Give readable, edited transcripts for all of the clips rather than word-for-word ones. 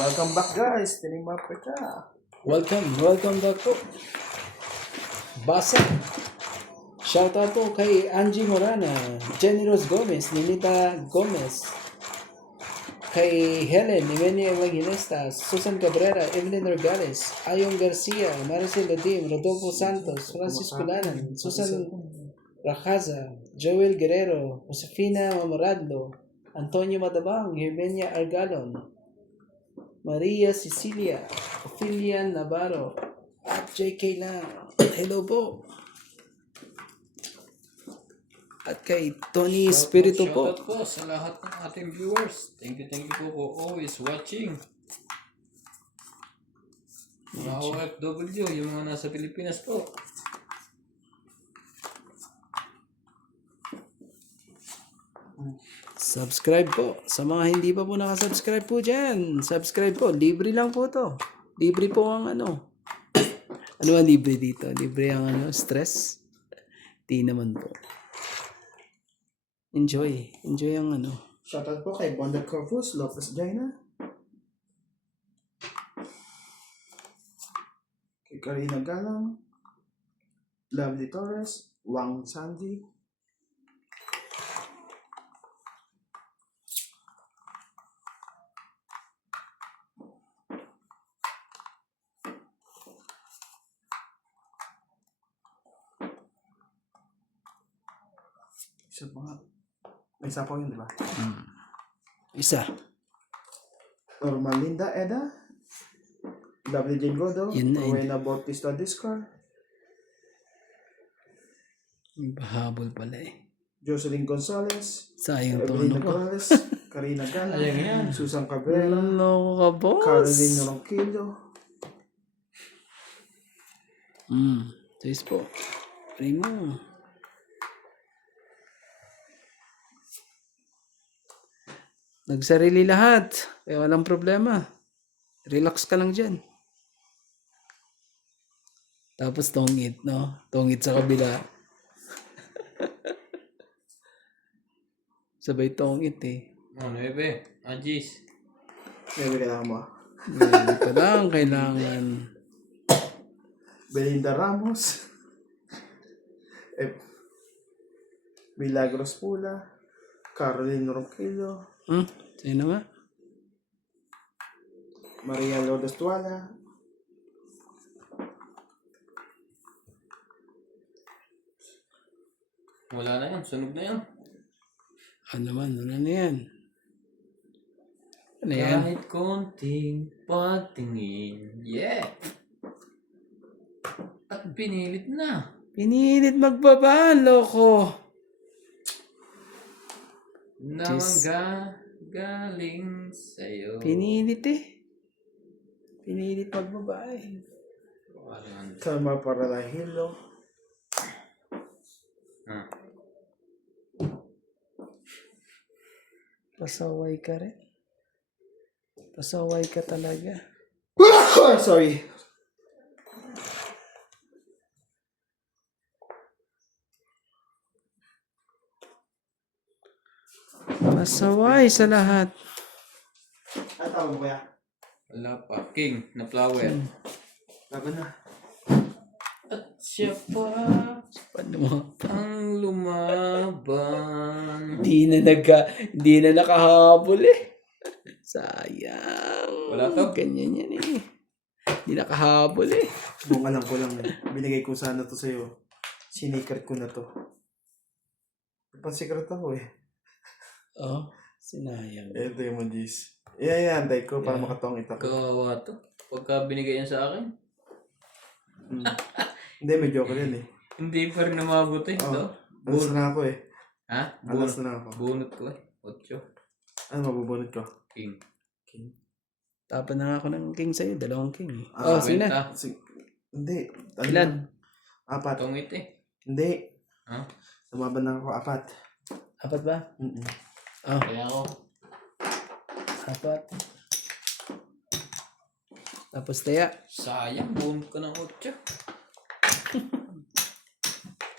Welcome back guys, Tining Africa. Welcome back po. Basa. Shoutout po kay Angie Morana, Jenny Rose Gomez, Ninita Gomez, kay Helen Emenia Evangelista, Susan Cabrera, Evelyn Orgales, Ayong Garcia, Maricel Odim, Rodolfo Santos, Francis Culanan, Susan Racaza, Joel Guerrero, Josefina Mamoradlo, Antonio Madabang, Eugenia Argalon, Maria Cecilia, Ophelian Navarro, at JK lang. Hello po. At kay Tony Espiritu po. Shoutout po sa lahat ng ating viewers. Thank you po for always watching. Mga OFW, yung mga nasa Pilipinas po. Subscribe po. Sa mga hindi pa po nakasubscribe po dyan, subscribe po. Libre lang po to. Libre po ang ano. Ano ang libre dito? Libre ang ano, stress? Di naman po. Enjoy. Enjoy ang ano. Shoutout po kay Bonda Corpus, Lopez Jaina. Kay Karina Galang, Lovely Torres, Wang Sandy. Isa pa nga. May isa pa yun, di ba? Isa. Normalinda Eda, Lovely Jane Godo, Yun na yun. Rowena Bautista Discar, Bahabol pala eh. Jocelyn Gonzalez, Sayang to Evelyn ano ko. Nagales, Karina Gana, Ayan yan. Susan Cabrera, Hello ka, boss. Caroline Ronquillo, Cheers po. Primo. Nagsarili lahat. Kaya walang problema. Relax ka lang dyan. Tapos tongit, no? Tongit sa kabila. Sabay tongit eh. Ano ebe? Ajis. may kailangan mo. Hindi pa lang kailangan. Belinda Ramos, Milagros Pula, Caroline Ronquillo, Sino nga? Maria Lourdes Tuala, Wala na yan. Sunog na yan. Ano na yan? Ano yan? Kahit konting patingin. Yeah! At pinilit na. Pinilit magbabalo ko. Na galing sa'yo. Pinilit eh. Pinilit magbabae. Walang- Salma Paralahilo, Ah. Pasaway ka rin. Pasaway ka talaga. sorry, Pasaway sa lahat. ang tawag mo kaya? Wala pa. King na flower. Laban na. At siya pa Paano mo? ang lumaban. Di na nakahabol eh. Sayang. Wala to? Ganyan yan eh. Di nakahabol eh. Kung alam ko lang, binigay ko sana to sa'yo. Sinikret ko na to. Pansikret ako eh. Oh, sinayang. Ito yung emojis. Antay ko para makatong ito. Kawawa to. Pagka binigay yan sa akin, Hindi, may joke rin eh. hindi pa rin namabot eh. Oh, No? alas na ako eh. Ha? Alas na ako. Bunot ko eh. 8. Ano mabubunod ko? King. Tapan na nga ako ng king sa'yo. 2 king eh. Ah, Oh, sino? Kwenta. Hindi. Ano Ilan? na? 4. Tungit eh. Hindi. Ha? Lumaban na ako 4. 4 ba? Mm-mm. Oh, Kaya ako. 4. Tapos taya. Sayang. Bunot ko ng 8.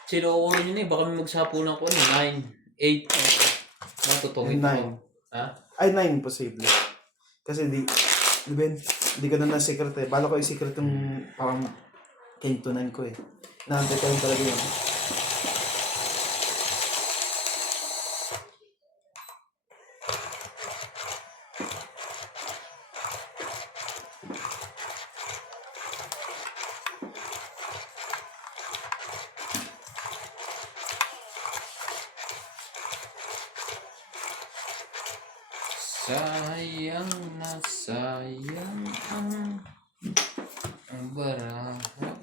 Sino ko rin yun eh. Baka may magsapunan ko eh. 9, 8. Natutungit Nine. ko. Ha? Ay, 9 posible. Kasi hindi ko na na-secret eh. Bala ko i-secret yung parang kintunan ko eh. Naantay ko yun talaga yun. Sayang na sayang ang baraha.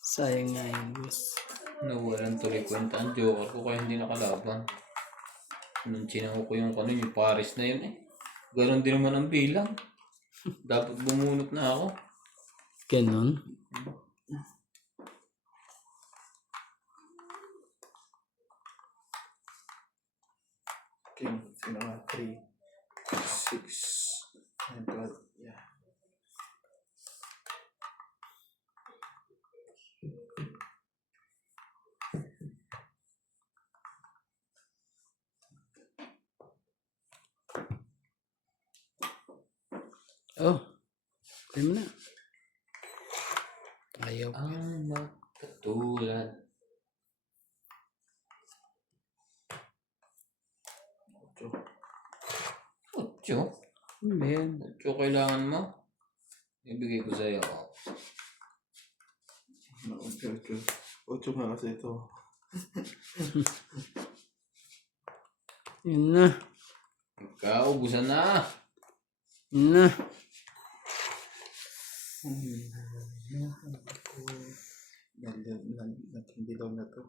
Sayang nga yun, boss. Nawalan tuloy kwenta ang Joker ko kaya hindi nakalaban. Nung chinango ko yung yung Paris na yun eh. Ganon din naman ang bilang. Dapat bumunot na ako. Ganon. King, sino nga? 3, 6, 9, 12. Yeah. Oh. Pwede mo na. Ayaw. Ang magkatulad. Ocho? Man. Ocho kailangan mo? Ibigay ko sa'yo. 8 nga kasi ito. Yun na. Magkaubusan na. Yun na. Natindilaw na to.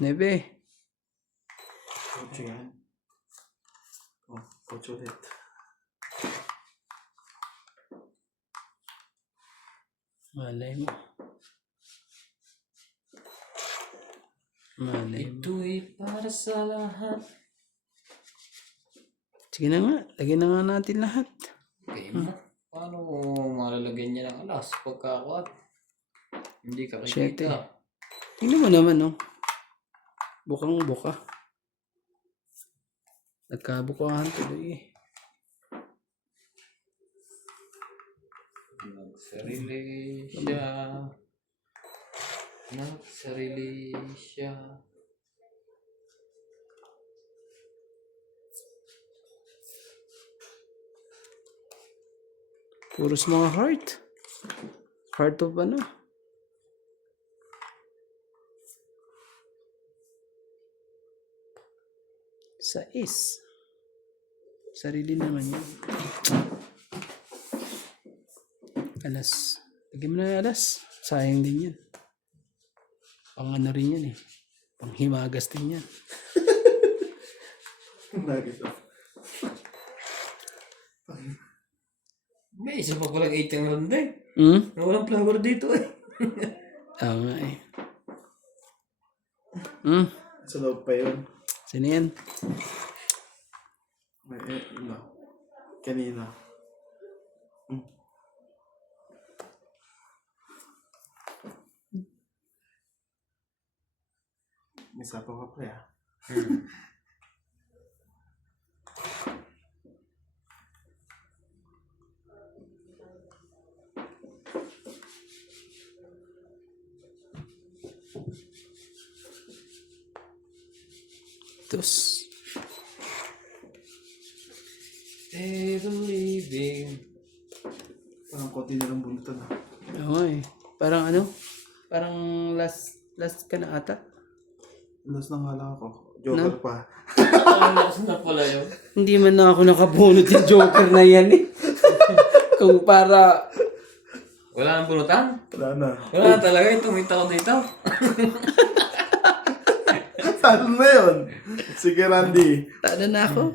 Nebe. 8 yan. Oh, 8 ulit. Malay mo. Malay mo. Ito'y para sa lahat. Sige na nga. Lagyan na nga natin lahat. Okay mo. Paano malalagyan niya ng alas pagkakuat? Hindi ka Siyete. kikita. Tingnan mo naman, no? Bukang buka. Nagkabukahan tuloy eh. Nagsarili siya. Nagsarili siya. Puros mga heart. Heart of ano? Sais. Sarili naman yun. Alas. Lagyan mo na yung alas. Sayang din yan. Pang ano rin yan eh. Pang himagas din yan. Lagi to. May isa pa palang 8 ang round eh. Walang flower dito eh. Oo nga eh. Sa loob pa yun. Sino yan? No. Kanina. May sapaw ka pa ya. Dos. Pero living. Parang konti na lang bunutan ah. Oo nga eh. Parang ano? Parang last ka na ata. Last na nga lang ako. Joker pa. Ang lakas na pala yun. Hindi man na ako nakabunot yung Joker na yan eh. Kung para... Wala nang bunutan? Wala na. Wala na talaga. Tumita ko dito. Ano na yun? Sige Randy. Tado na ako.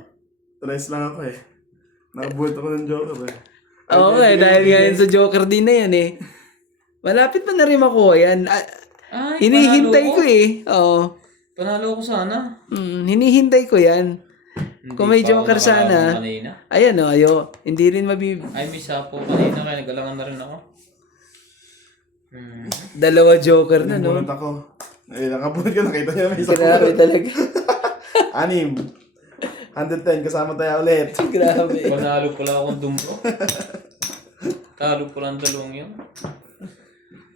Tries lang ako eh. Nakabuhat ako ng Joker eh. Oo nga eh. Dahil ngayon sa Joker din na yan eh. Malapit pa na rin makuha yan. Ay, Hinihintay panalo ko eh. Oo. Panalo ko sana. Hinihintay ko yan. Kung may Hindi pa ako Joker nakalaban sana. Kanina. Ayan o, Hindi rin Ay, may sapo kanina kaya nagalangan na rin ako. Dalawa Joker na, no? Bunot ako. Eh, nakabuhat ka. Nakita niya may isa Grabe talaga. 6. 110, kasama tayo ulit. Grabe. Panalo pala akong dumbo. Talo pala ang dalawang yun.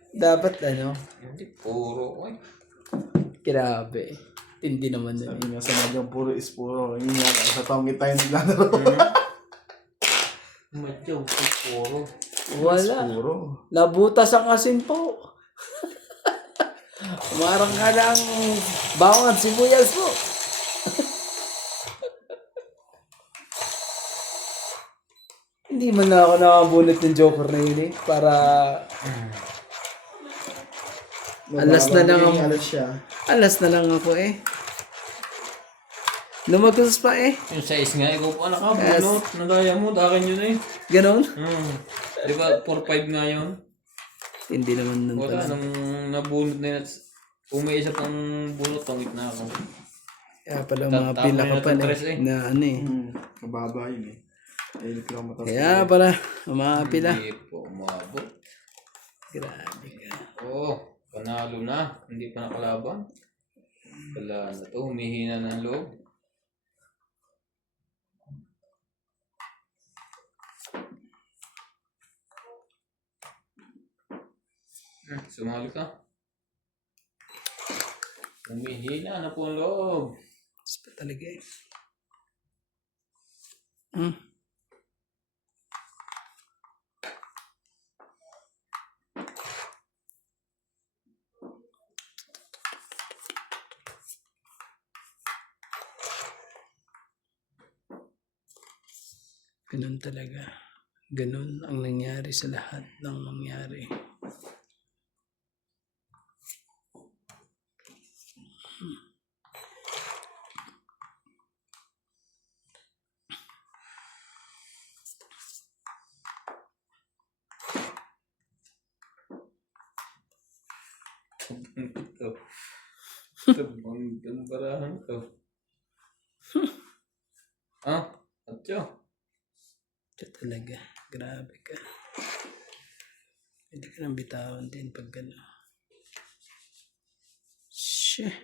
Dapat ano, Hindi, puro ko eh. grabe. Tindi naman yun. Sabi nga sa Madyang puro is puro. Yun nga, sa tongit tayo naglalaro. Madyaw, puro. Wala. Puro. Nabutas ang asin po. Umarang ka ng bawang at sibuyas po. Hindi man na ako nakabunot ng Joker na yun eh. Para Alas na lang ang- Alas siya. alas na lang ako eh. Lumagas pa eh. Yung size nga, ikaw pa nakabunot. Nagaya mo, akin yun eh. Ganon. Di ba, 4-5 nga yun? Hindi naman nun Wala, pala. nang nabunot na yun. Kung may isa pang bunot, tangit na ako. Kaya pala mga pila ka pa Tres eh. na ano eh. Mababa yun eh. Ayun ko lang mataas. Kaya pala mga pila. Hindi po umabot. Grabe ka. Panalo na. Hindi pa nakalaban. Wala na to. Humihina na ang loob. Sumali ka. Humihina na po ang loob. Mas pa talaga eh. Hmm. Ganun talaga. Ganun ang nangyari sa lahat ng mangyari. Ito. Tabang barahan to. Atyo. Ito talaga. Grabe ka. Hindi ka nang bitawan din pag gano'n. Shit.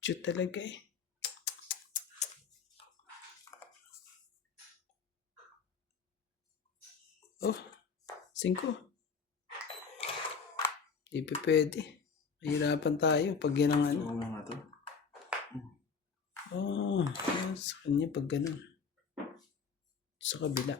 Ito talaga eh. Oh. 5. Di pa pwede. Mahirapan tayo pag yan ang ano. Oo nga to. Oh, sa kanya pag ganun. Sa kabila.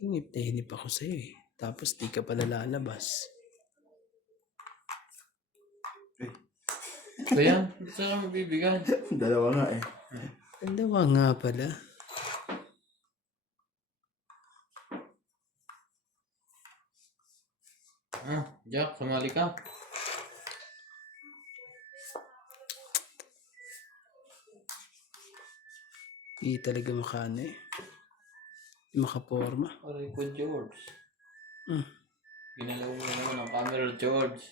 Hinip na hinip ako sa'yo eh. Tapos di ka pala lalabas. Kaya, saan ka magbibigay? Dalawa nga eh. Dalawa nga pala. Jack, sumali ka. Di talaga makano eh. Di makaporma. Aray ko, George. Hmm. Ginalaw mo naman ang camera, George.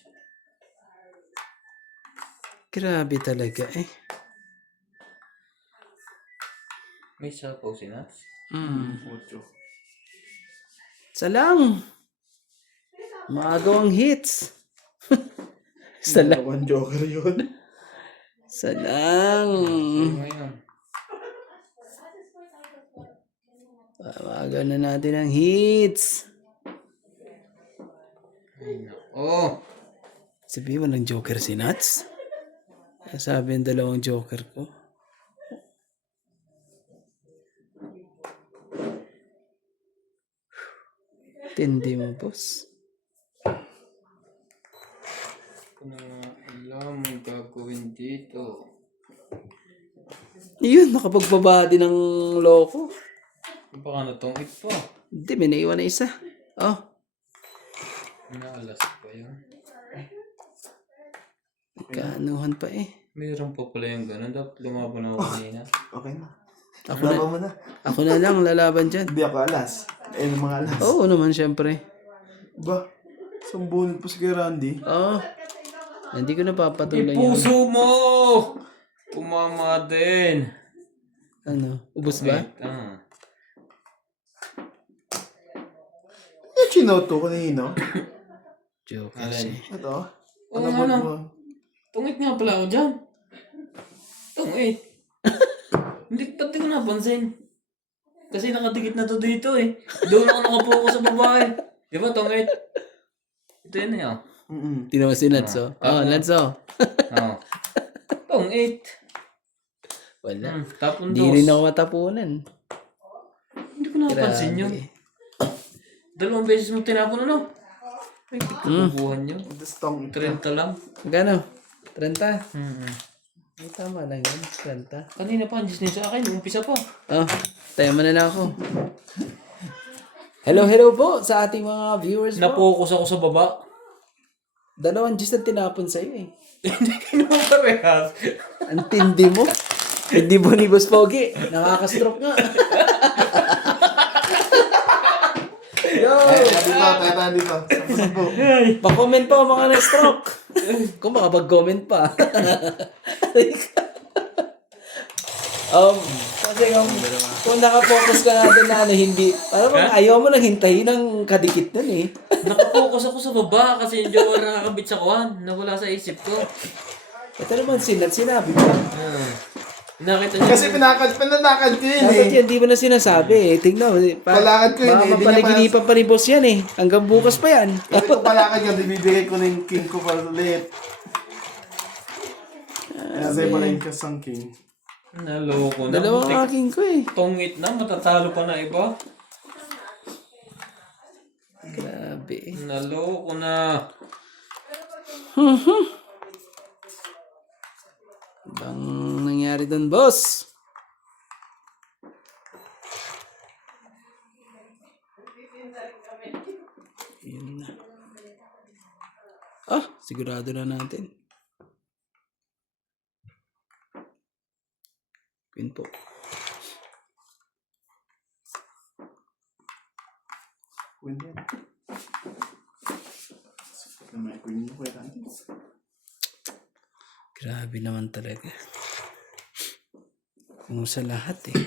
Grabe talaga eh. May sapaw si Nats. Ocho. Salang! Maagaw ang hits. Salang. Dalawang Joker yun. Salang. Ngayon. Maagaw na natin ang hits. Ay, nako. Sabi mo ng Joker si Nats? Sabi ang dalawang Joker ko. Tindi mo, boss. Kung alam mo gagawin dito. Yun, nakapagbaba din ng loko. Baka natungit pa. Hindi, may naiwan na isa. Oh, Naalas pa yun. kaanuhan pa eh. Mayroon pa pala yung gano'n. Dapat lumaban ako kanina. Okay na. Ako Laban na, mo na. ako na lang lalaban dyan. Hindi ako alas. Eh, yung mga alas. Oo naman, syempre. Ba? Isang bunot pa si Kuya Randy. Oo. Hindi ko napapatuloy yan. Puso mo! Tumama din. Ano, ubos ba? Wait, chinoto kanina? Joke Alin? kasi. Ito? Oo, Ano ano? mo? Tungit nga pala ako dyan. Tungit. Hindi, ba't di ko napansin? Kasi nakadikit na to dito eh. Doon ako nakapokus sa babae. Di ba, tungit? Ito yun eh, oh. Tino mo si Nads, oh. Oh, Nads, oh. Oh. Tungit. Wala. Tapon Hindi dos. rin ako matapunan. Hindi ko napansin yun. Grabe. 2 beses mo tinapon ano? Ay, kabubuhan nyo. Tapos tong 30 lang. Magkano? 30? Mm-hmm. Ay, tama lang yun. 30. Kanina pa, andiyan din sa akin. Umpisa pa. Oh, tayo mo na lang ako. Hello po sa ating mga viewers po. Napokus ako sa baba. 2 G's na tinapon sa'yo eh. Hindi kinuha parehas. Ang tindi mo. Hindi mo ni Boss Pogi. Nakaka-stroke nga. Yo! Ay, dito. Sampo. Pa-comment po mga na-stroke. Kung makapag-comment pa. Kasi kung nakapokus ka nga doon na ano, hindi, parang ayaw mo nang hintayin ng kadikit nun eh. Nakapokus ako sa baba kasi yung jowa nakakabit sa kuwan. Nawala sa isip ko. Ito naman sinabi mo. Nakita niya. Kasi pinanakad ko yun Dapat eh. yan, di mo na sinasabi eh. Tignan mo. Palakad ko yun eh. Hindi niya Mapanaginipan pa ni boss yan eh. Hanggang bukas pa yan. Kasi kung palakad ka, bibigay ko na yung king ko para ulit. Kasi pala yung kasang king. Naloko na. Dalawang Butik. aking ko eh. Tungit na, matatalo pa na iba. Grabe. Naloko na. Bang nangyari doon, boss? Yun na. Sigurado na natin. Queen po. Queen yan. May queen mo kaya natin. Grabe naman talaga. Kung sa lahat eh.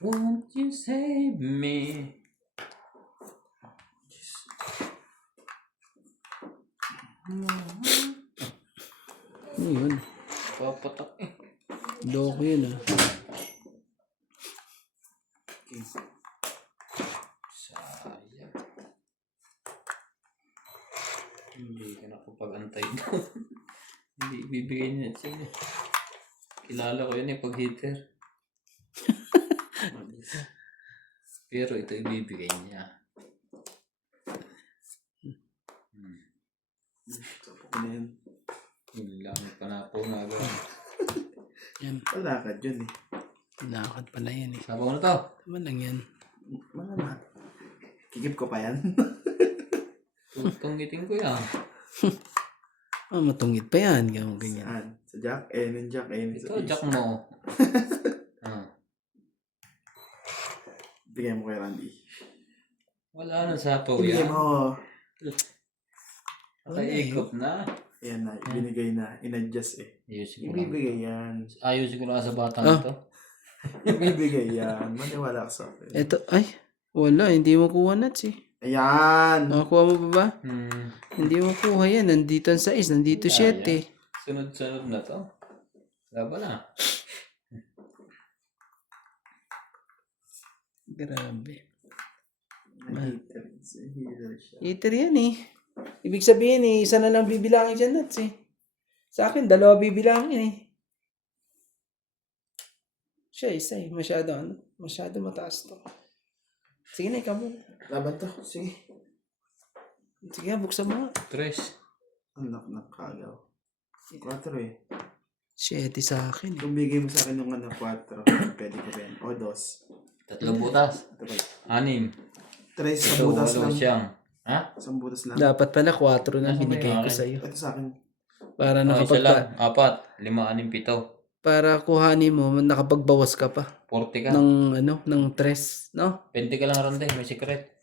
Won't you save me? Ano yun? Papatak eh. Loko yun ah. Sayang. Hindi ka nakapag-antay doon. Hindi ibibigay niya sa inyo. Kilala ko yun eh pag hitter. Pero ito ibibigay niya. Ano yan? Yun lang pa na po na agad. Yan. Palakad yun eh. Nakakad pala yan eh. Sabaw na to. Tama lang yan. Mga na. Kikip ko pa yan. Tunggitin ko yan. Matungit pa yan. Ganyan. Saan? Sa Jack? N Jack. N Ito, jack mo. Bigay mo kay Randy. Wala na sapaw Bigay yan. mo. Nakaikot na. Ayan na. Binigay na. In-adjust eh. Ayusin ko lang. Ibibigay yan. Ayusin ko lang sa batang ito. Ibibigay yan. Maniwala ka sa akin. Ito, ay. Wala, hindi mo kuha nuts eh. Ayan. Nakakuha mo pa ba? Hmm. Hindi mo kuha yan. Nandito ang 6, nandito 7 eh. Sunod-sunod na to. Laban na. Grabe. Heater. Heater siya. Heater yan eh. Ibig sabihin eh, isa na lang bibilangin dyan nuts eh. Sa akin, 2 bibilangin eh. Siya, isa eh. Masyado mataas to. Sige na, ikaw muna. Laban to. Sige. Sige, buksan mo nga. 3. Anak na kagaw. 4 eh. 7 sa akin eh. Kung bigay mo sa akin yung 4, pwede ko rin. O 2. 3 butas. Ito ba? 6. 3 sa Ito, butas 8 lang. siyang. Ha? Isang butas lang. Dapat pala 4 na Nasaan binigay ba yung ko akin? sa'yo. Ito sa akin. Para Isa lang. 4. 5, 6, 7. para kuhanin mo, nakapagbawas ka pa 40 ka. ng 3, no? 20 ka lang Rande. May secret.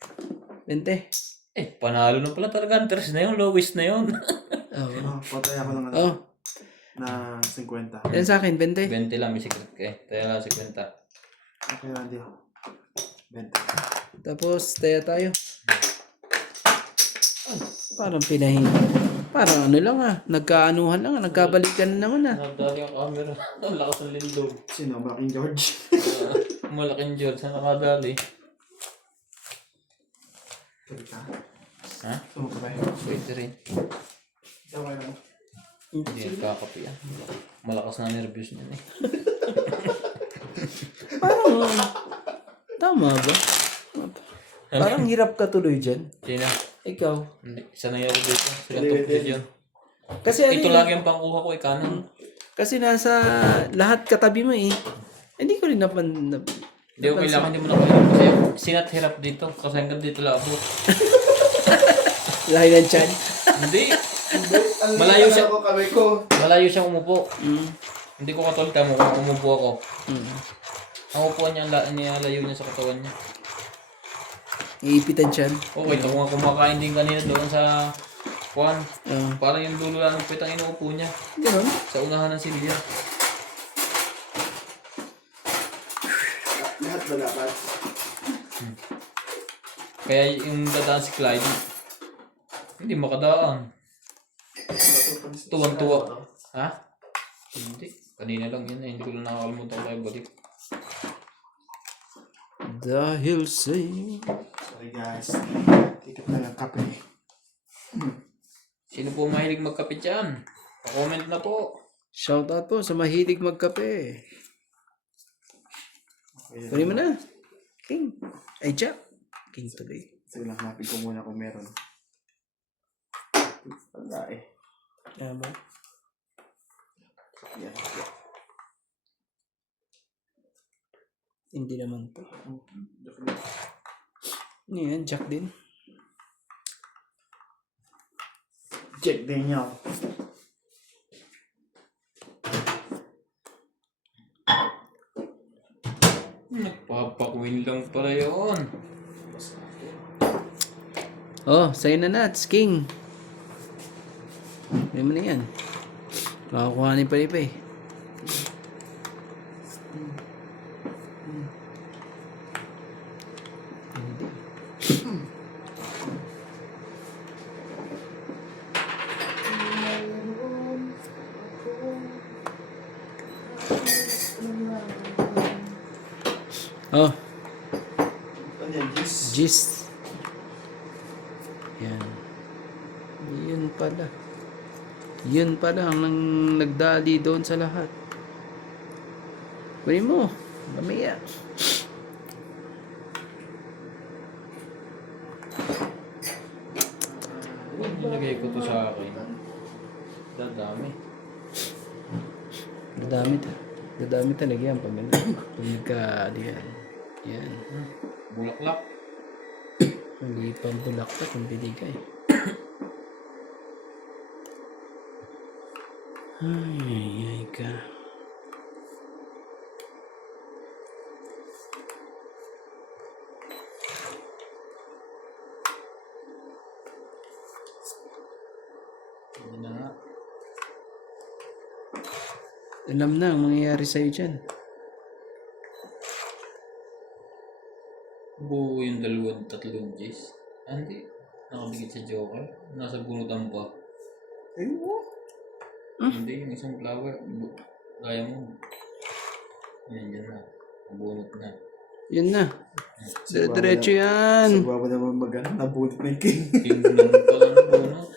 20. Panalo na pala talaga. Ang 3 na yun. Lowest na yun. Oo. Patay ako ng Oh, na 50. yan sa akin, 20. 20 lang. May secret ka eh. Tayo lang 50. Okay na, di. Benta. Tapos, taya tayo. Parang pinahinga. Parang ano lang nagkaanuhan lang nagkabalikan na naman Nakadali ang camera. Ang lakas ng lindog. Sino? Malaking George. Malaking George na nakadali. Pwede ka? Ha? Sumakabay. Pwede rin. Okay lang. Hindi nagkakapi yan. Malakas na nervous niyan eh. Parang, tama ba? Parang hirap ka tuloy dyan. Sino? Ikaw. Hindi. Sanay ako dito. Sa top position. Kasi ano Ito eh, lagi ang pangkuha ko eh, kanan. kasi nasa lahat katabi mo eh. Hindi ko rin Hindi ko kailangan, hindi mo na kailangan. Kasi sinat hirap dito. Kasi hanggang dito labo. lahi ng chan. Hindi. Malayo siya. Ako kamay ko. Malayo siyang umupo. Mm. Hindi ko katulad ka mo kung umupo ako. Mm. Ang upuan niya, nilalayo niya sa katawan niya. Iipitan chan. Okay, ito nga kumakain din kanina doon sa Juan. Ah. Parang yung dulo lang ng pitang inuupo niya. Ganun. Sa unahan ng silya. Lahat ba dapat? Kaya yung dadaan si Clyde, hindi makadaan. Tuwan-tuwa. Ha? Hindi. Kanina lang yun eh. Hindi ko lang nakakalimutan tayo balik. Dahil sa'yo. Sorry guys. Tikip na yung kape. Sino po mahilig magkape dyan? Pa-comment na po. Shoutout po sa mahilig magkape. Kunin mo na. King. Ay, Jack. King tuloy. Sige lang, hanapin ko muna kung meron. Wala eh. Tama. Yan. Hindi naman to. Yan, Jack din. Jack Daniel. Nagpapakwin lang pala yun. Oh, sa'yo na nuts, King. Hindi mo na yan. Makakuhanin pa rin pa eh. Oh, Ano yan, Gis? gist. Yan. Yun pala. Yun pala ang nagdali doon sa lahat. Kunin mo. Mamaya. Nilagay ko to sa akin. Dadami. Dadami talaga yan pag nagka ano yan. Yan. Bulaklak. Hindi pang bulak kung binigay. Ay ka. Hindi na nga. Alam na ang mangyayari sa'yo dyan. Buo yung dalawang tatlong J's. Hindi. Nakadikit sa Joker. Nasa bunutan pa. Ayun. Hindi, yung isang flower. Gaya mo. Yan, dyan na. Bunot na. Yun na. Diretso yan. Sa baba naman nabunot na yung king. Tingnan pala ng bunot.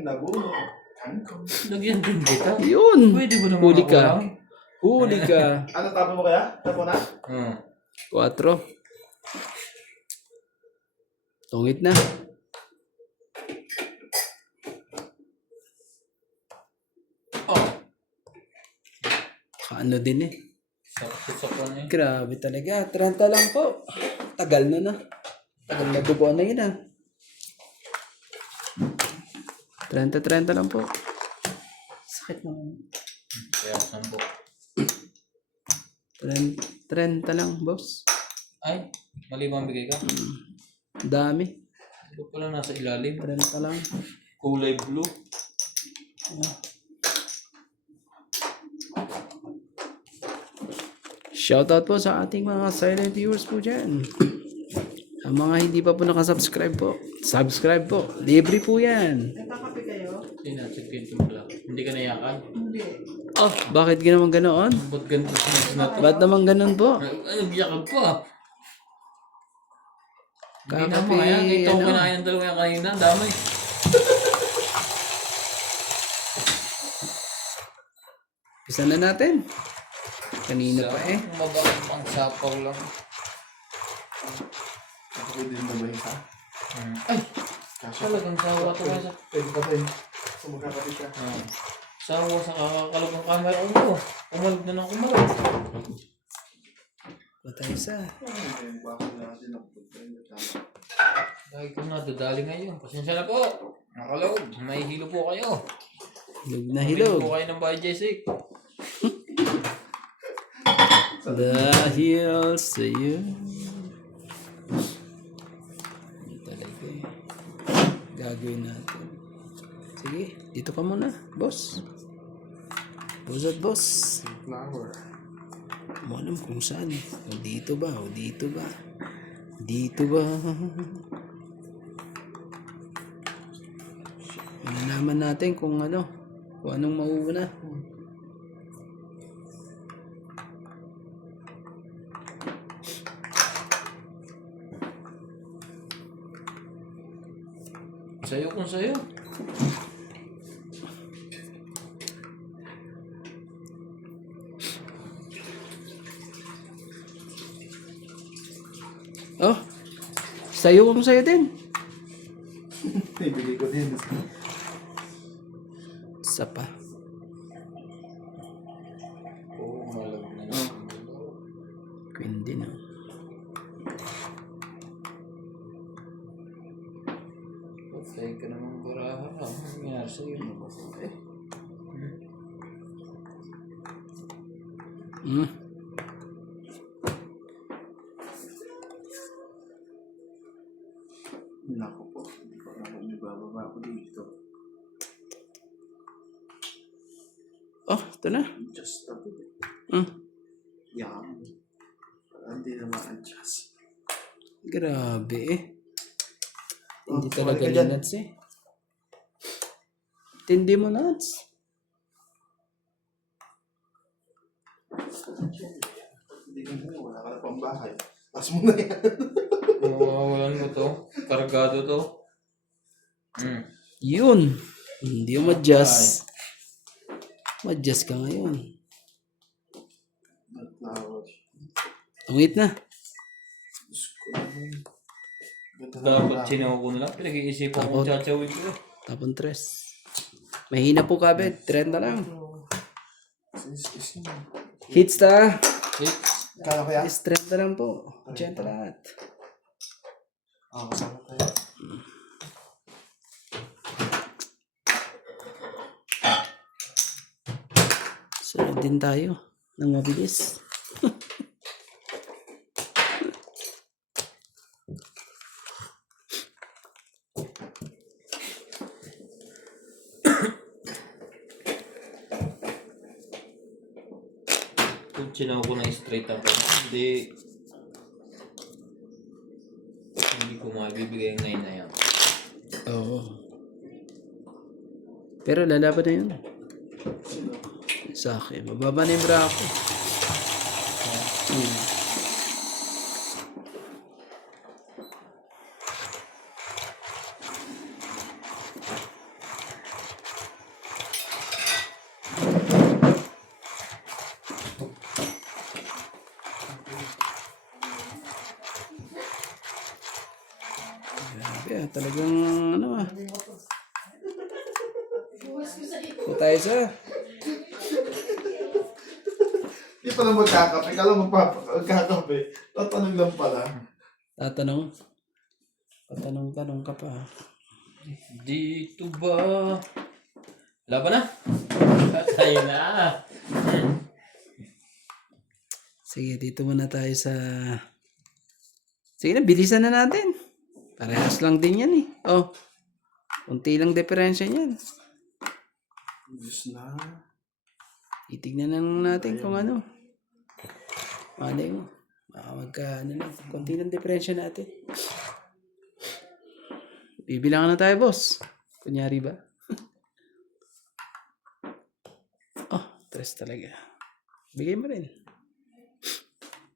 Nabunot. Kangkong. Lagyan din kita. Yun. Pwede ba naman Huli ka. makulang? Huli ka. Ano, tapo mo kaya? Tapo na? 4. Tungit na. Oh. Ano din eh. Sakto-sakto na yun. Grabe talaga. 30 lang po. Tagal na na. Tagal na gubuan na yun ah. 30 lang po. Sakit naman. Kaya 10. 30 lang, boss. Ay, mali ba ang bigay ka? Dami. Ito pala nasa ilalim. 30 lang. Kulay blue. Shoutout po sa ating mga silent viewers po dyan. Ang mga hindi pa po nakasubscribe po, subscribe po. Libre po yan. Sinasagpin mo lang. Hindi ka nayakan? Oh, bakit naman ganoon? Ba't ganito sinas na to? Ba't naman ganun po? Ay, nagbiyak pa. Hindi na Kakape, mo kaya. Kita ko ano? kinain ng dalawa yan kanina. Ang dami. Isa na natin. Kanina pa eh. Mabang pang sapaw lang. Ako din na ba isa? Ay! Kasha. Talagang sawa to kasi. Pwede ka din. So magkakapit ka. Sawa sa kakakalog ng camera ko. Kumalog na ng kumalog. Patay isa. Lagi ko na dadali ngayon. Pasensya na po. Nakalog. May hilo po kayo. Hilog na Hilo hilog. po kayo ng bahay Jessic. Dahil sa'yo. Ano talaga eh. Gagawin natin. Sige, dito ka muna, boss. Boss at boss. Flower. Mo alam kung saan eh. O dito ba? O dito ba? Dito ba? Malalaman natin kung ano. Kung anong mauuna. Sayo kung sayo. Oh, sayo kung sayo din. Ibigay ko din. Isa pa. Oo, malag na lang. Queen din ah. Patay ka naman baraha. Ano nangyari sa'yo? Hmm. Naku po. Hindi ko na kung ibababa ko dito. Oh, ito na. Just a bit. Hmm. Yan. Hindi na ma-adjust. Grabe eh. Hindi Oh, talaga sorry ka dyan. nuts eh. Tindi mo nuts. Hindi ka na. Wala ka na pang bahay. Pas mo na yan. Mawawalan mo to. Kargado to. Yun. Hindi mo ma-adjust. Ma-adjust ka ngayon. Flowers. Tungit na. Diyos ko naman. Ganda na Dapat lang. sinaw ko na lang. Pinag-iisipan ko kung tsachawin ko. Tapon tres. Mahina po kabed. 30 lang. Is yun. Hits ta. Kala ko yan? Is 30 lang po. 80 lahat. Oo, kasama tayo. Sunod din tayo. Nang mabilis. Kung sinaw ko na straight up. Hindi ko mabibigay ang 9 na yan. Oo. Pero lalaban na yun. Sa akin. Mababa na yung bra ko. Grabe ah. Talagang ano ah. Tayo sa. Hindi pala magkakape. Kala magkakape. Tatanong lang pala. Tatanong. Patanong-tanong ka pa. Dito ba? Laban na? Tayo na. Sige, dito muna tayo sa... Sige na, bilisan na natin. Parehas lang din yan eh. Oh, kunti lang diferensya niyan. Diyos na. Titignan lang natin kung ano. Malay mo. Baka ano lang, konti ng diferensya natin. Bibilangan na tayo, boss. Kunyari ba? Oh, tres talaga. Bigay mo rin.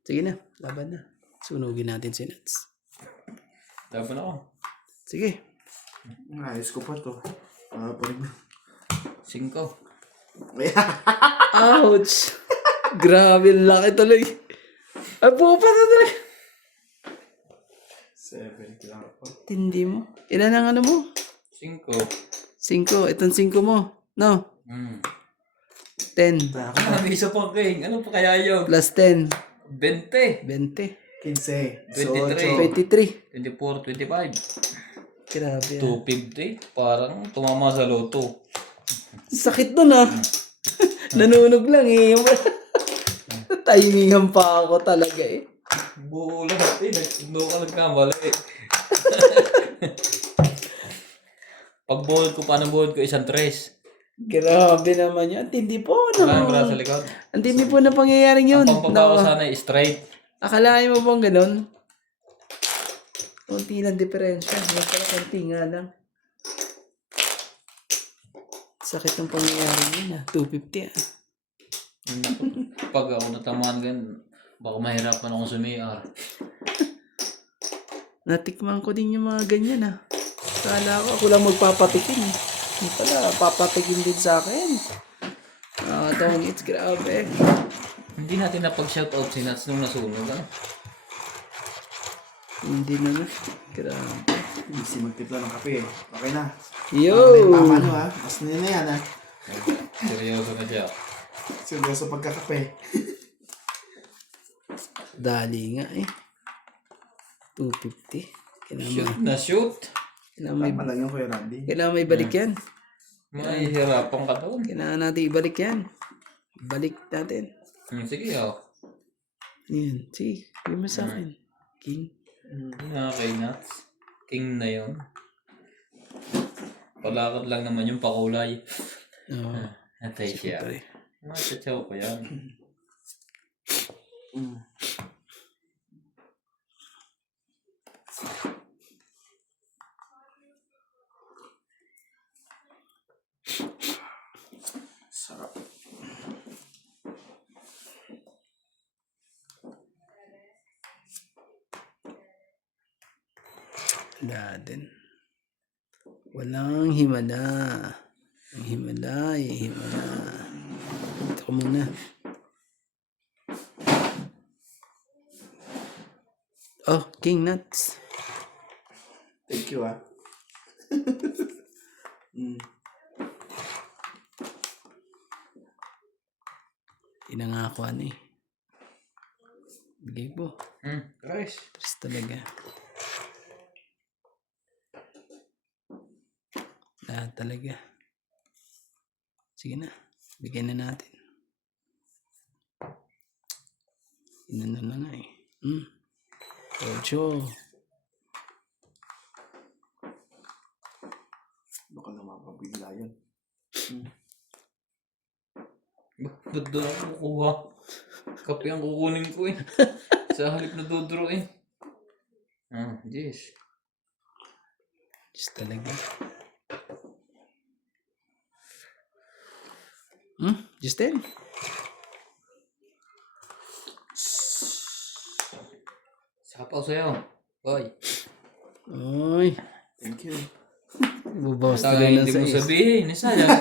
Sige na, laban na. Sunugin natin si Nats. Laban ako. Sige. Ayos ko pa to. Parang 5. Ouch! Grabe, laki tuloy. Ay, pupa na talaga. 7 lang ako. Tindi mo. Ilan ang ano mo? 5. 5. Itong 5 mo. No? 10. May isa pang king. Ano pa kaya yun? Plus 10. 20. 20. 15. 23. 23. 24, 25. Grabe. 250. Parang tumama sa loto. Sakit nun ah. Nanunog lang eh. Timingan pa ako talaga eh. Buo lahat eh. Doon ka nagkamali. Pag buhod ko, paano buhod ko? 1 tres. Grabe naman yun. Ang tindi po. Wala No? yung braso sa likod. Ang tindi po na pangyayaring yun. Ang pampaba ko No. sana ay straight. Akalain mo bang ganun? Kunti lang diferensya. Yung pala kunti nga lang. Sakit ng pangyayari yun ah. 250 ah. Pag ako natamaan gan, baka mahirapan akong sumiyar. Natikman ko din yung mga ganyan ah. Kala ko ako lang magpapatikim eh. Hindi pala, papatikim din sa akin. Nakakatawang it's grabe. Hindi natin napag-shoutout si Nats nung nasunog. Ano? Hindi na na. Grabe. Easy magtipla ng kape. Okay na. Yo! Tama no ha. Mas na yan ha. Seryoso na siya. Seryoso pagkakape. Dali nga eh. 250. Shoot na shoot. Tama lang yung Kuya Randy. Kailangan may balik yan. Mahihirapan ka doon. Kailangan natin ibalik yan. Balik natin. Sige oh. Yan. Sige. Bigyan mo sa akin. King. Na kay Nats. King na yun. Palakad lang naman yung pakulay. Oo. Natay siya. Pare. Matsachaw ko yan. Sarap. Wala din. Walang himala. Ang himala, himala. Ito ko muna. Oh, King Nuts. Thank you ha. Inangako ano eh. Bigay po. Guys. Tres talaga. Lahat talaga. Sige na. Bigyan na natin. Inano na nga eh. 8. Baka naman mapabigla yun. Ba't doon ako kukuha? Kape ang kukunin ko eh. Sa halip na dodro eh. Yes. Just talaga. Justin? Sapaw sa'yo. Boy. Oy. Thank you. Bubawas Sana tuloy ng hindi mo sais. sabihin. Sayang.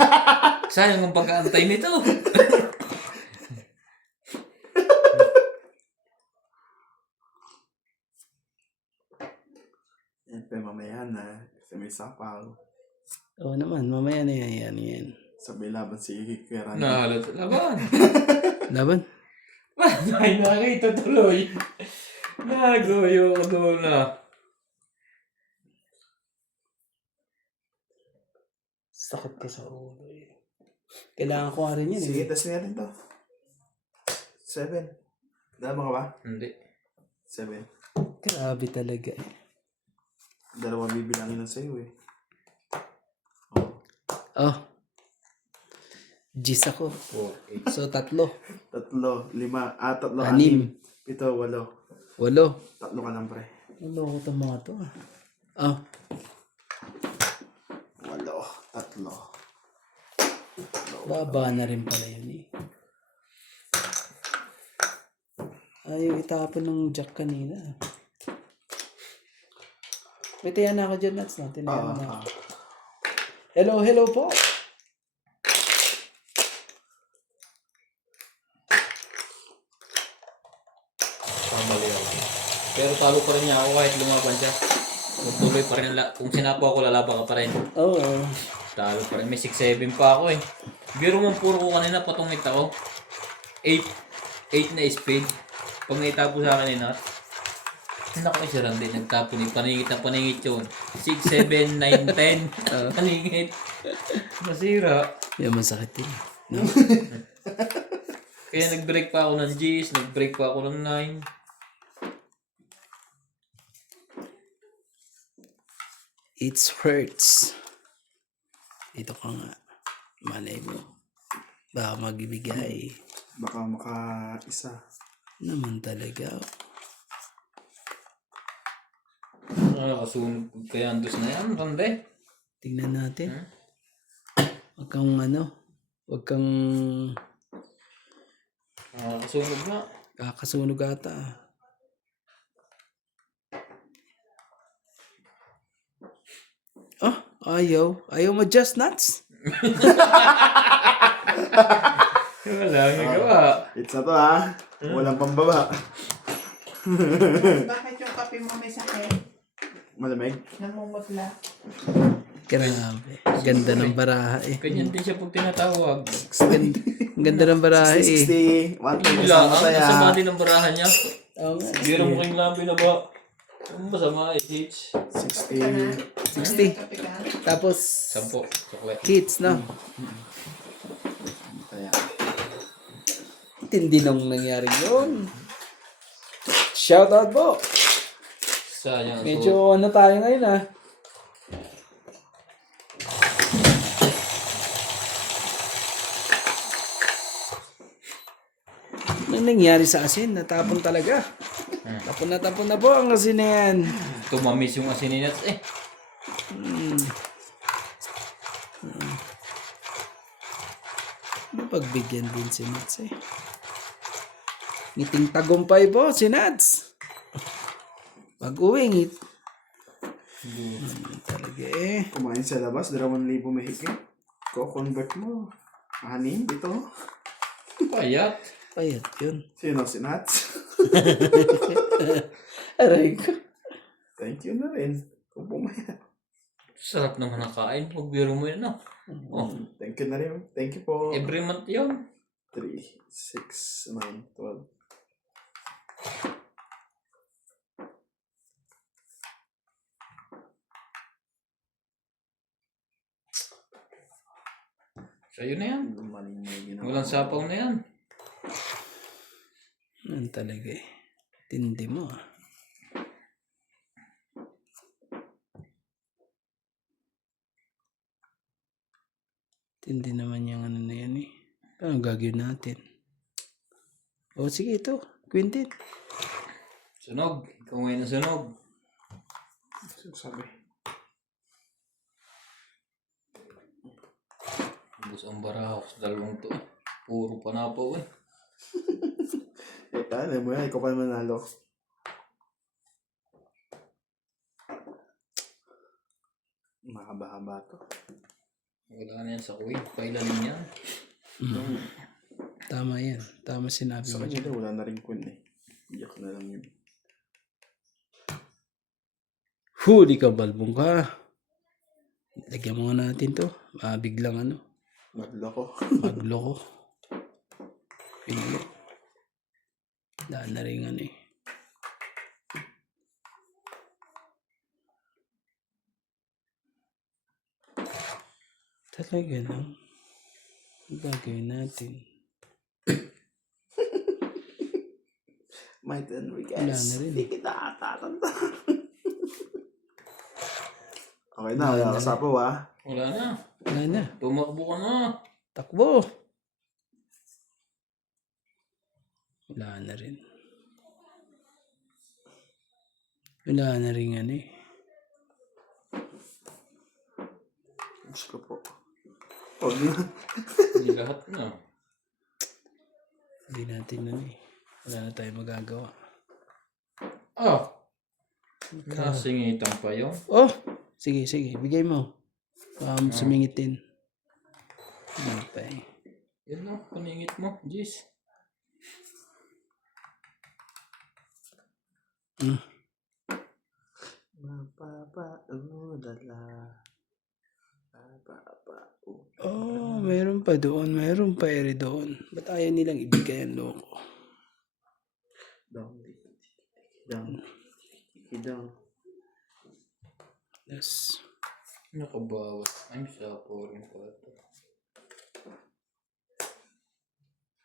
Sayang ang pag-aantay nito. Yan pa mamaya na. Kasi may sapaw. Oo naman, mamaya na yan. Sabay laban si Kuya Randy. Nahalat sa laban. Laban? Ay, nakita tuloy. Nagoyo ko doon na. Sakit ka sa ulo eh. Kailangan ko nga rin yan Sige, eh. test natin to. 7. Dalawa ka ba? Hindi. 7. Grabe talaga eh. Dalawa bibilangin lang sa'yo eh. Oh. Gis ako. 4, 8. So, 3. 3, 5, 3, 6. 6. Ito, 8. 8. 3 ka lang, pre. Ano ko itong mga to ah. Ah, 8, 3. baba na rin pala yun eh. Ayaw itapon ng jack kanina. May tiyan na ako dyan, Nats. No? Tinayan na ako. Hello po. Kamali ako. Pero talo pa rin niya ako kahit lumaban siya. Magtuloy pa rin. Kung sinapo ako, lalaban ka pa rin. Oo. Talo pa rin. May 6-7 pa ako eh. Biro mo puro ko kanina patungit ako. 8 na speed. Pag naitapo sa akin na, naku si Randy, nagtapo ni paningit na paningit yun. 6, 7, 9, 10. Paningit. Masira. Yan masakit yun. No? Kaya nag-break pa ako ng G's, nag-break pa ako ng 9. It hurts. Dito ka nga. Malay mo. Baka magbibigay. Baka maka-isa. Naman talaga. Nakakasunog kaya andos na yan, Randy. Tingnan natin. Huwag kang huwag kang Nakakasunog na. kakasunog ata. Oh, ayaw. Ayaw ma-just nuts. Wala, nagawa. It's na to, ha? Walang pambaba. Bakit yung kape mo may sakit? Malamig. Namumutla. Grabe. Ganda ng baraha eh. Ganyan din siya pag tinatawag. Ganda ng baraha eh. 60, 120 Bigla, kasama saya. nasa body ng barahan niya. Oo nga. Biro mo kayong labi na ba? Ang masama eh, Hitch. 60. 60. Kape ka? Tapos, 10, chocolate. kids na. Kaya. Tindi nung nangyari yun. Shoutout po. Sayang. Medyo ano tayo ngayon ah. Anong nangyari sa asin? Natapon talaga. Tapon na po ang asin na yan. Tumamis yung asininats eh. Pagbigyan din si Nats eh. Ngiting tagumpay po si Nats. Pag-uwi ngit. Talaga eh. Kumain sa labas, 2,000 mahigit. Ko-convert mo. Anin, ito. Payat. Payat yun. Sino si Nats? Aray ko. Thank you na rin. Kung pumayat. Sarap naman ang kain. Pag biro mo yun ah. Oh, Thank you na rin. Thank you po. every month yun. 3, 6, 9, 12. Sa'yo na yan. Maling may ginawa. Walang sapaw na yan. Yan talaga eh. Tindi mo ah. Tindi naman yung ano na yan eh. Paano gagawin natin? O sige ito. Quintin. Sunog. Ikaw ngayon ang sunog. Sabi. Ubus ang baraho sa dalawang to eh. Puro panapaw eh. Ano mo yan? Ikaw pa naman nalo. Mahaba-haba to. Wala na yan sa kuwin. Pailalim yan. Tama yan. Tama sinabi Sa mo. kanya daw, wala na rin kun eh. Iyak na lang yun. Huli ka, balbong ka. Lagyan mo nga natin to. Biglang ano. Magloko. Magloko. Pilo. Daan na rin ano eh. Talaga lang. Ang gagawin natin. Might Enriquez. Wala na rin. Hindi kita tatanda. Okay na, wala ka sapo ha. Wala na. Wala na. Tumakbo ka na. Takbo. Wala na rin. Wala na rin ano eh. Diyos ko po. Oh, di na. Hindi lahat na. Hindi natin ano eh. Wala na tayo magagawa. Ah! Nasingitan pa yung. Oh! Sige, sige. Bigay mo. Sumingitin. Hindi pa eh. Yan o, paningit mo. Jeez. Mapapaudala. Oh, meron pa doon. Meron pa ere doon. Ba't ayaw nilang ibigay ang loko? Down. Down. Yes. Nakabawas. I'm sorry po ito.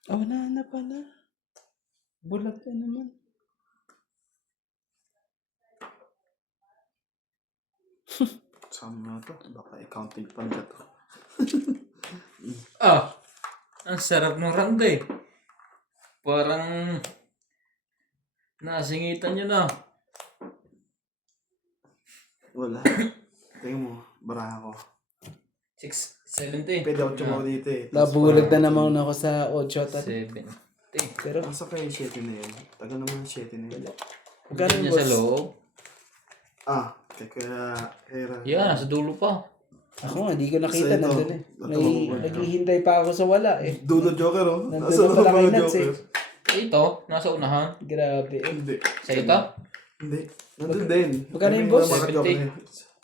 Oh, wala na pala. Bulag ka naman. Sama na to. Baka accounting panda to. Ah! Ang sarap ng randa eh. Parang nasingitan nyo na. Wala. Tingnan mo. Baraha ko. 670. Pwede ako tumawa dito eh. Nabulag na naman ako sa 8 at 70. pero Asa kayo yung 7 na yun? Tagal naman yung 7 na yun. magkano yung Niya boss? sa loob. Kaya... Yan, nasa dulo pa. Ako nga, di ko nakita. Sa ito, Nandun eh. natawag ko. Naghihintay pa ako sa wala eh. Dulo Joker oh. Nandun Nasa na pala loob kay ng Nats eh. Joker. Ito, nasa unahan. Grabe eh. Hindi. Sa ito? Hindi. Nandun din. magkano yung May boss? mga Joker 70. na yun.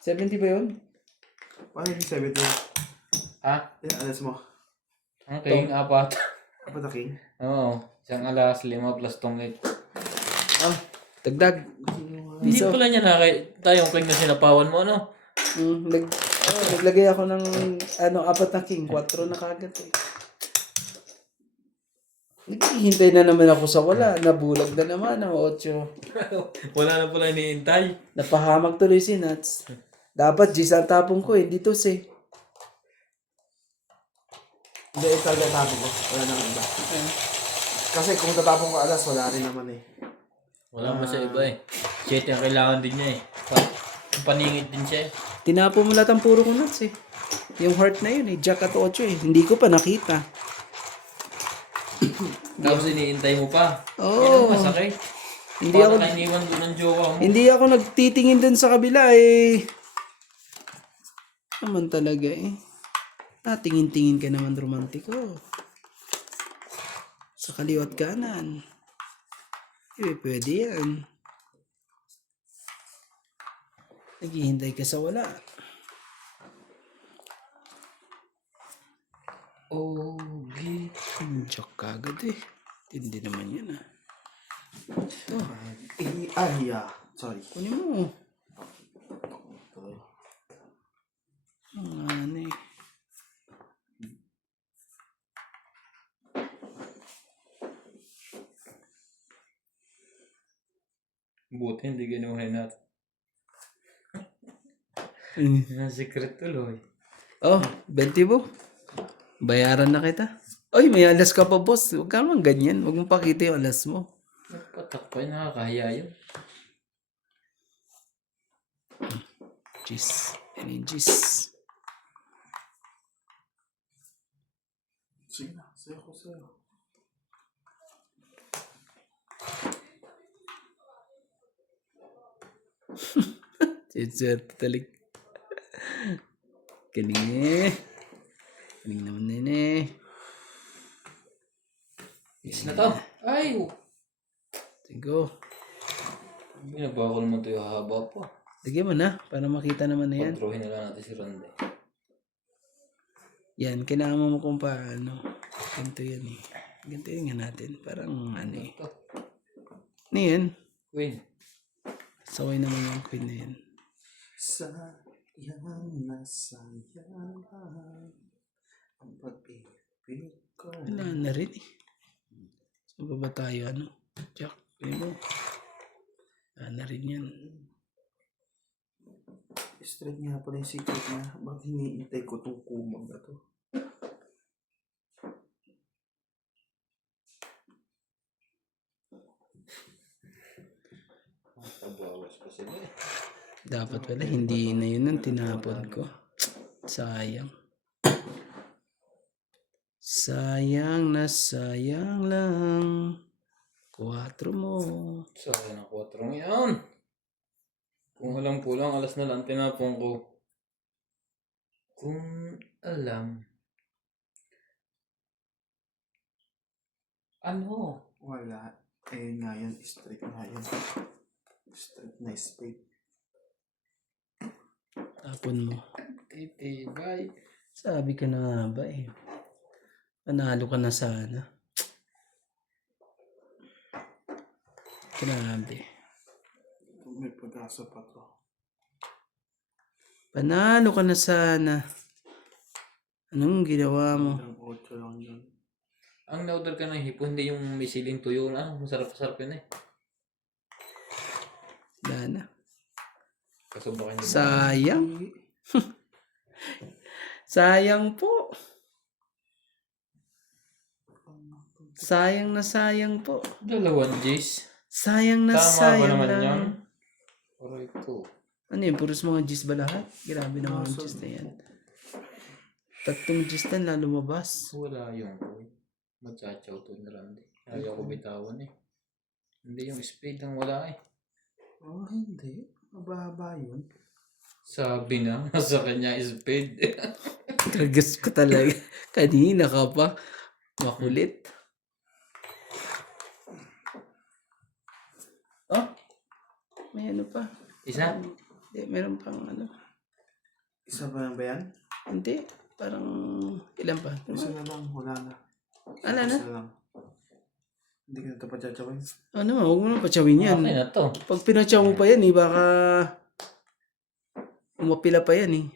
70 ba yun? Paano yung 70? Ha? Yan, alas mo. Ang king, apat. Apa na king? Oo. Isang alas, 5 plus tong 8. Dagdag. Hindi pala niya tayong king na sinapawan mo, ano? Naglagay ako ng 4 na king. 4 na kagad eh. Naghihintay na naman ako sa wala. Nabulag na naman ang 8. Wala na pala iniintay. Napahamak tuloy si Nats. Dapat G's ang tapong ko, hindi to si. Hindi, talaga tapong ko. Wala nang iba. Kasi kung tatapong ko alas, wala rin naman eh. Wala mo sa iba eh. Shit, yung kailangan din niya eh. Paningit din siya eh. Tinapo mo lahat ang puro ko Nats eh. Yung heart na yun eh. Jack at 8 eh. Hindi ko pa nakita. Tapos iniintay mo pa. Oo. Yan ang masakit. Hindi Paano ako ka iniwan doon ng jowa mo? Hindi ako nagtitingin dun sa kabila eh. Naman talaga eh. Tingin-tingin ka naman romantiko. Sa kaliwat kanan. Pwede yan. Naghihintay ka sa wala. Okay. Joke kagad eh. Hindi naman yan ah. Sorry. Kunin mo. Ano eh. Buti hindi ginuhin natin. Yan secret tuloy. Oh, 20 mo. Bayaran na kita. Oy, may alas ka pa, boss. Huwag ka naman ganyan. Huwag mong pakita yung alas mo. Nagpatakpay, nakakahiya yun. Jeez. Yan yung jeez. Sige na, sayo ko sa'yo. Swerte talig. Galing eh. Galing naman din eh. It's na to. Ay! Sige. Ginagawa ko naman ito yung haba pa. Lagyan mo na. Para makita naman na yan. Kontrohin na lang natin si Ronde. Yan. Kailangan mo kung paano. Ganito yan eh. Ganito yan nga natin. Parang ano eh. Ito. Ano yan? Queen. Saway naman yung queen na yan. Sayang na sayang ang pag-ibig ko. Wala na rin eh. So ba tayo ano? Jack, pwede mo. Wala na rin yan. Straight nga pala yung secret niya. Bakit hiniintay ko itong kumang na to? Nakabawas pa sila eh. Dapat pala, hindi na yun ang tinapon ko. Sayang. Sayang na sayang lang. 4 mo. Sayang na 4 yan. Kung alam ko lang, alas na lang tinapon ko. Kung alam. Ano? Wala. Eh nga yan, straight nga yan. Straight na spade. Tapon mo. Titibay. Sabi ka na nga ba eh. Panalo ka na sana. Grabe. May pag-asa pa to. Panalo ka na sana. Anong ginawa mo? Ang 8 lang yun. Ang na-order ka ng hipon, hindi yung may siling tuyo na. Masarap-sarap yun eh. Wala na. Kasubok niyo ba? Sayang. Sayang po. Sayang na sayang po. 2 G's. Sayang na Tama ba sayang naman lang. yan? Correcto. Ano yun? Puros mga G's ba lahat? Grabe na mga G's na yan. 3 G's na lumabas. Wala yung magchachaw to na lang. Ayaw ko bitawan eh. Hindi yung speed ang wala eh. Oh, hindi. Mababa yun. Sabi na, sa kanya speed. Kagas ko talaga. Kanina ka pa. Makulit. Oh, may ano pa. Isa? Hindi, meron pang ano. Isa ba yan ba yan? Hindi, parang ilan pa? Isa na lang. Wala na. Ala na? Isa na lang. Hindi ka na ito patsachawin. Ano, huwag mo na patsawin yan. Okay na to. Pag pinatsaw mo pa yan eh, baka umapila pa yan eh.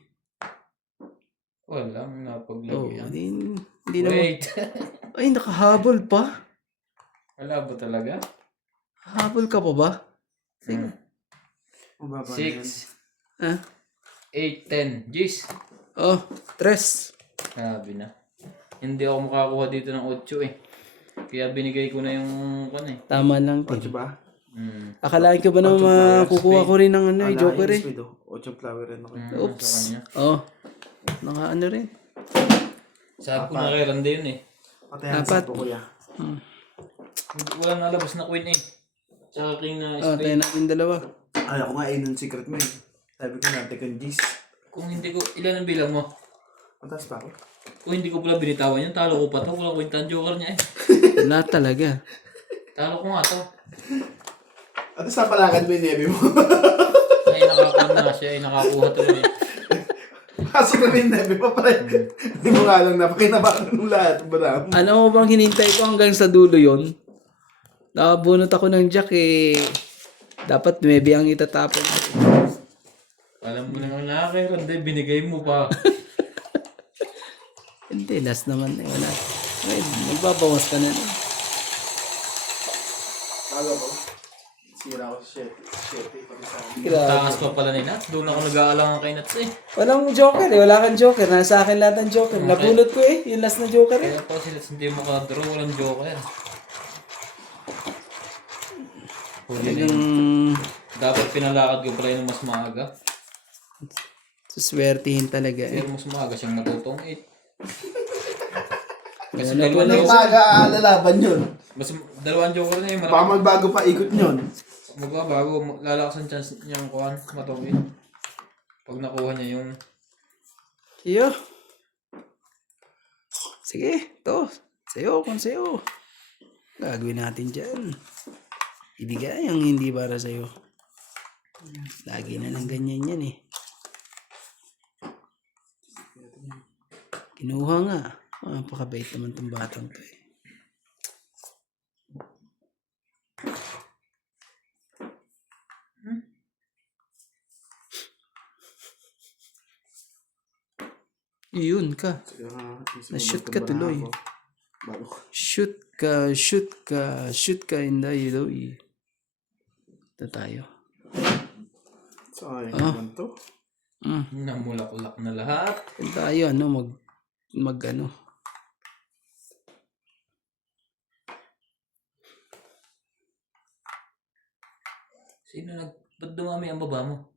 Walang Oh, napaglagyan. hindi naman. Wait. Ay, nakahabol pa. Wala ba talaga? Habol ka pa ba? Sige. Mababa na yan. 6, Ah? 8, 10. G's. Oh, 3. Sabi na. Hindi ako makakuha dito ng 8 eh. Kaya binigay ko na yung Tama lang, Ocho Tin. ba? Akalain ko ba na Ocho flowers, makukuha ko rin ng ano, eh, joker eh. Speed, oh. 8 flower rin ako. Oops. Sa kanya. Oh, naka ano rin. Sabi ko na kay Randy yun eh. Patayan Dapat. sa po kuya. Walang nalabas na queen eh. Tsaka king na Oh, tayo spade. natin dalawa. Ayaw ko nga yung secret mo eh. Sabi ko natin kung G's. Kung hindi ko, ilan ang bilang mo? Mataas pa ako. Kung hindi ko pala binitawan yun, talo ko pa to. Walang kwenta ang joker niya eh. Wala talaga. Talo ko nga to. At sa palakad mo yung nebe mo. Ay nakakuha na siya, ay nakakuha to eh. Pasok na yung nebe mo pare. Hindi mo nga lang napakinabakan ng lahat. Baram. Ano mo bang hinintay ko hanggang sa dulo yon? Nakabunot ako ng jack eh. Dapat maybe ang itatapon. Alam mo naman na kay Randy, binigay mo pa. Hindi, last naman eh. Wala. Ay, magbabawas ka na. Talo ko. Sira ko si Shetty. Pati sa akin. Grabe. Takas pa pala ni Nats. Doon ako nag-aalangan kay Nats eh. Walang joker eh. Wala kang joker. Nasa akin lahat ang joker. Nabunot ko eh. Yung last na joker eh. Kaya pa si Nats hindi makadraw, walang joker. Huli na yun. Talagang Dapat pinalakad ko pala yun mas maaga. suswertihin talaga eh. Pero mas maaga siyang natutong 8. Kasi Wala dalawang Nang joker. umaga lalaban yun. Mas dalawang joker na yun. Baka magbago pa ikot yun. Magbabago, lalakas ang chance niyang kuhan, matawid. Pag nakuha niya yung... Iyo. Sige, to. Sa'yo, kung sa'yo. Gagawin natin dyan. Ibigay ang hindi para sa'yo. Lagi na lang ganyan yan eh. Kinuha nga. Napakabait naman tong batang to eh. Yun ka. Na-shoot ka tuloy. Bago. Shoot ka, shoot ka, shoot ka in the yellow eh. Ito tayo. Sayang naman to. Namulak-ulak na lahat. Ito tayo, ano, mag ano. Sino Ba't dumami ang baba mo?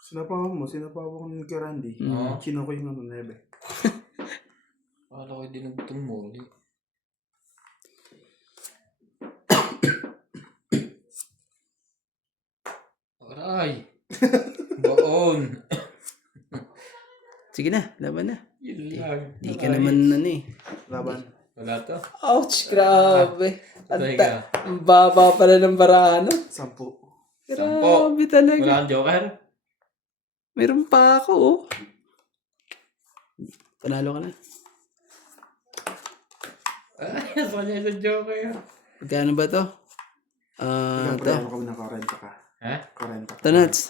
Sinapawa ko ni Randy. Oo. Chino ko yung ano, 9. Akala ko dinugtong mo ulit. Aray! Baon! Sige na, laban na. Yun lang. Di ka naman ano eh. Laban. Wala to. Ouch, grabe. Patay ka. Ang baba pala ng Barano. 10. Grabe talaga. Wala kang joker? Meron pa ako oh. Panalo ka na. Ay, nasa niya sa joker. Magkano ba to? Siyempre, Ito. ano kami na 40 ka. Ha? 40 ka. Ito nuts.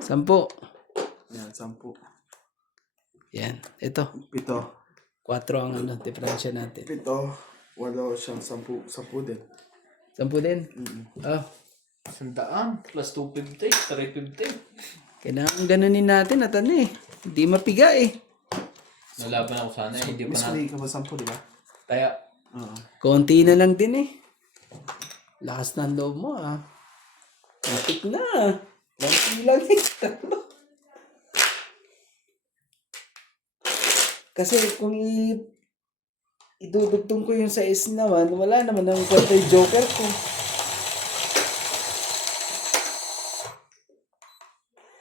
10. Yan, 10. Yan. Ito. 7. 4 ang ano, diferensya natin. 7. 8 siyang 10. 10 din. 10 din. Oh. 100 plus 250, 350. Kailangan ganunin natin at ano eh. Hindi mapiga eh. Nalaban ako sana eh. Hindi pa Miss na. Ray ka ba 10, di ba? Kaya, Oo. Konti na lang din eh. Lakas ng loob mo ah. Matik na. Konti lang eh. Kasi kung idudugtong ko yung size naman, wala naman ang kwento yung joker ko.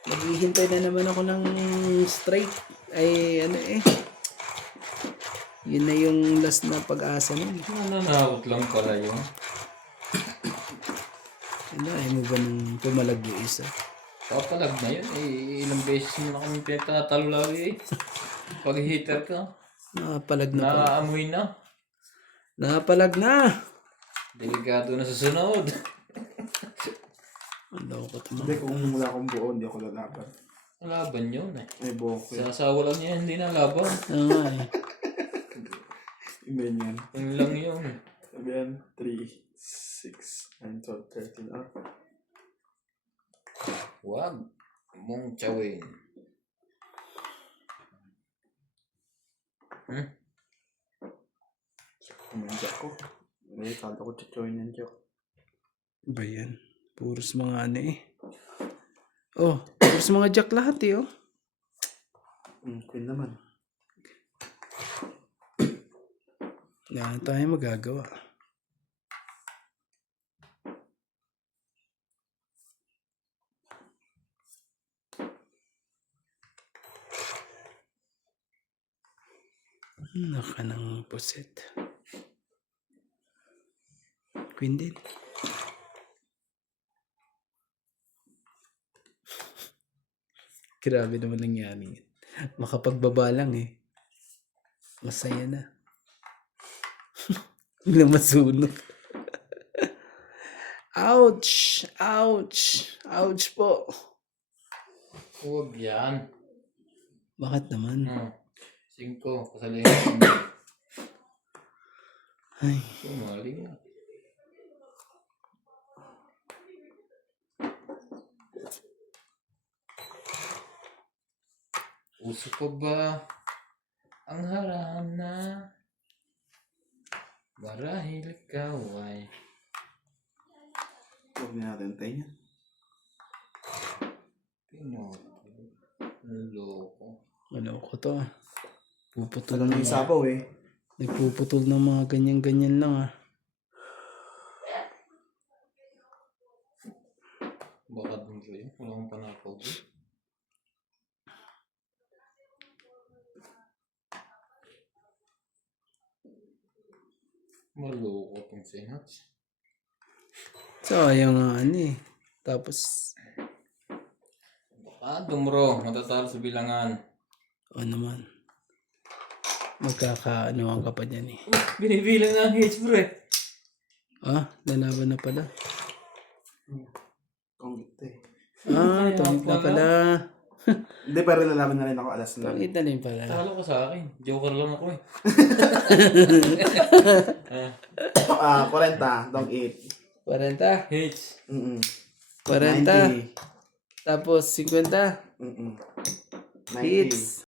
Naghihintay na naman ako ng straight. Ay, ano eh. Yun na yung last na pag-asa nun. nananakot lang pala yun. Ano, ayaw mo ba nang pumalag yung isa? Papalag na yun eh. Ilang beses mo na kami pinagtatalo lagi eh. Pag heater ka, Nakapalag na pala. naaamoy na. Nakapalag na! Delikado na sa sunod. Ang loko to mo. Hindi, kung wala akong buo, hindi ako lalaban. Laban yun eh. May buo ko. Sa asawa lang niya, hindi na laban. Oo nga eh. Imen yan. Yun lang yun. Sabi yan, 3, 6, 9, 12, 13. Huwag mong tsawin. Kumanjak ko. May kala ko chichoy ng joke. Ba yan? Puros mga ano eh. Oh, puros mga jack lahat eh oh. Queen naman. Wala na tayo magagawa. Naka ng puset. Queen din. Grabe naman nangyari yan. Makapagbaba lang eh. Masaya na. Biglang masunog. Ouch! Ouch! Ouch po. Huwag yan. Bakit naman? 5, kasalihan mo. Ay, Sumali nga. Uso pa ba ang harana? Marahil ikaw ay Huwag na natin tayo yan. pinuloko. ano ko to ah. Puputol Alam mo yung sabaw eh. Nagpuputol ng mga ganyan-ganyan lang ah. Baka dun sa'yo. Wala akong panakaw dun. Maloko tong sinats. Sayang nga ano eh. Tapos, Baka dumro. Matatalo sa bilangan. ano naman. Magkakaanoan ka pa dyan eh. Binibilang na ang hits bro eh. Ah, lalaban na pala. Tongit eh. Ah, tungit na pala. Hindi, pero lalaban na rin ako alas na. Tungit na rin pala. Talo ka sa akin. Joker lang ako eh. 40, dong 8. 40. Hits. 40. Tapos 50. 90. Hits.